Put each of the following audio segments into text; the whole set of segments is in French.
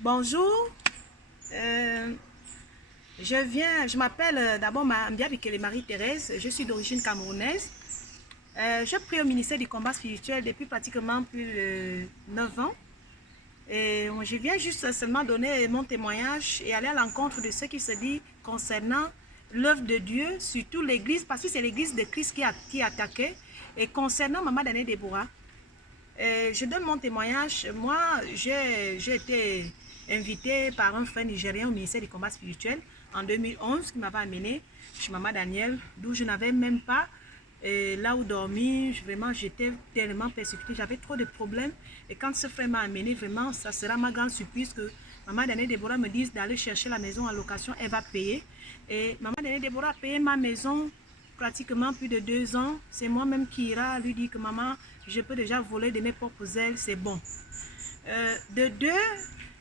Bonjour, euh, je m'appelle d'abord Mbia Bikele Marie-Thérèse, je suis d'origine camerounaise. Je prie au ministère du combat spirituel depuis pratiquement plus de 9 ans. Et je viens juste seulement donner mon témoignage et aller à l'encontre de ce qui se dit concernant l'œuvre de Dieu, surtout l'église, parce que c'est l'église de Christ qui est attaquée. Et concernant Maman Dané Déborah, je donne mon témoignage. Moi, j'ai été invitée par un frère nigérien au ministère du combat spirituel en 2011 qui m'avait amené chez Maman Daniel, d'où je n'avais même pas là où dormir. Vraiment, j'étais tellement persécutée, j'avais trop de problèmes. Et quand ce frère m'a amené, vraiment, ça sera ma grande surprise que Maman Daniel Déborah me dise d'aller chercher la maison en location, elle va payer. Et Maman Daniel Déborah a payé ma maison pratiquement plus de 2 ans. C'est moi-même qui ira lui dire que maman, je peux déjà voler de mes propres ailes, c'est bon. De deux,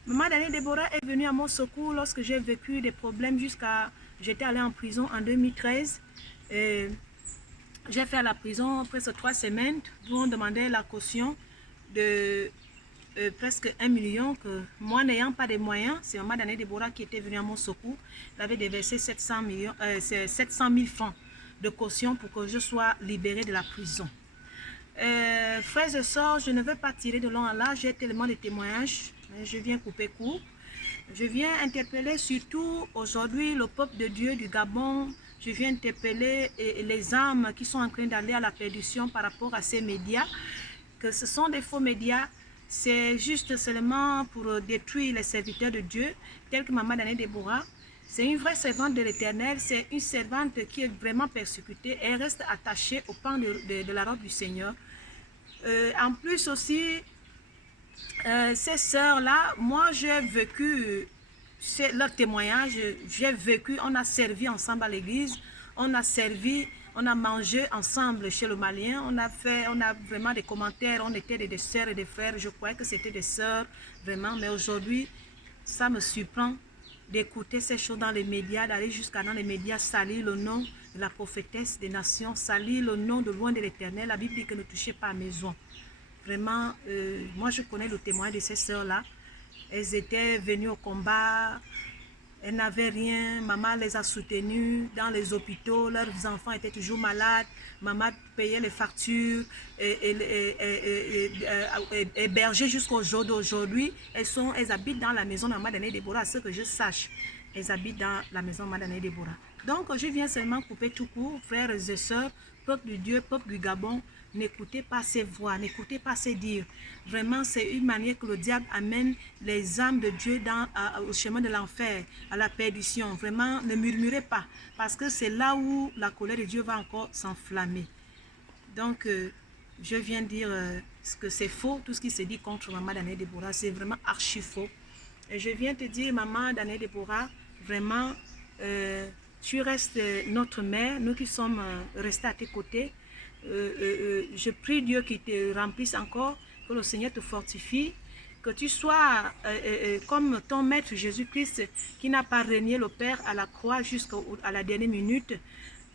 Maman Daniel Déborah est venue à mon secours lorsque j'ai vécu des problèmes jusqu'à... J'étais allée en prison en 2013. J'ai fait à la prison presque 3 semaines où on demandait la caution de presque 1 million que moi n'ayant pas de moyens, c'est Maman Daniel Déborah qui était venue à mon secours. Elle avait déversé 700 000 francs de caution pour que je sois libérée de la prison. Frères et sœurs, je ne veux pas tirer de long en large, j'ai tellement de témoignages, mais je viens couper court. Je viens interpeller surtout aujourd'hui le peuple de Dieu du Gabon. Je viens interpeller les âmes qui sont en train d'aller à la perdition par rapport à ces médias, que ce sont des faux médias. C'est juste seulement pour détruire les serviteurs de Dieu, tels que Maman Daniel Déborah. C'est une vraie servante de l'Éternel, c'est une servante qui est vraiment persécutée. Elle reste attachée au pan de la robe du Seigneur. En plus aussi, ces sœurs-là, moi j'ai vécu leur témoignage, j'ai vécu, on a servi ensemble à l'église, on a servi, on a mangé ensemble chez le Malien, on a vraiment des commentaires, on était des sœurs et des frères, je croyais que c'était des sœurs, vraiment, mais aujourd'hui, ça me surprend d'écouter ces choses dans les médias, d'aller jusqu'à dans les médias, salir le nom de la prophétesse des nations, salir le nom de loin de l'Éternel. La Bible dit que ne touchez pas à mes oins. Vraiment, moi je connais le témoin de ces sœurs-là. Elles étaient venues au combat, elles n'avaient rien, maman les a soutenues dans les hôpitaux, leurs enfants étaient toujours malades, maman payait les factures, hébergées jusqu'au jour d'aujourd'hui. Elles habitent dans la maison de Maman Daniel Déborah, à ce que je sache. Elles habitent dans la maison de Maman Daniel Déborah. Donc je viens seulement couper tout court, frères et sœurs, peuple de Dieu, peuple du Gabon, n'écoutez pas ces voix, n'écoutez pas ces dires. Vraiment, c'est une manière que le diable amène les âmes de Dieu au chemin de l'enfer, à la perdition. Vraiment, ne murmurez pas, parce que c'est là où la colère de Dieu va encore s'enflammer. Donc, je viens dire que c'est faux, tout ce qui se dit contre Maman Daniel Déborah, c'est vraiment archi faux. Et je viens te dire, Maman Daniel Déborah, vraiment, tu restes notre mère, nous qui sommes restés à tes côtés. Je prie Dieu qu'il te remplisse encore, que le Seigneur te fortifie, que tu sois comme ton maître Jésus-Christ qui n'a pas régné le Père à la croix jusqu'à la dernière minute.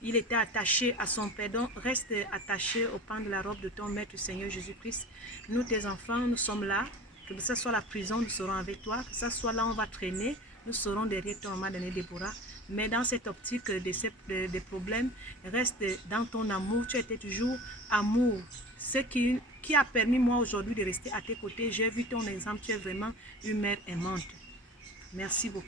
Il était attaché à son Père, donc reste attaché au pan de la robe de ton maître Seigneur Jésus-Christ. Nous, tes enfants, nous sommes là. Que ce soit la prison, nous serons avec toi. Que ce soit là où on va traîner, nous serons derrière toi, Maman Daniel Déborah. Mais dans cette optique des problèmes, reste dans ton amour. Tu étais toujours amour. Ce qui a permis moi aujourd'hui de rester à tes côtés. J'ai vu ton exemple. Tu es vraiment une mère aimante. Merci beaucoup.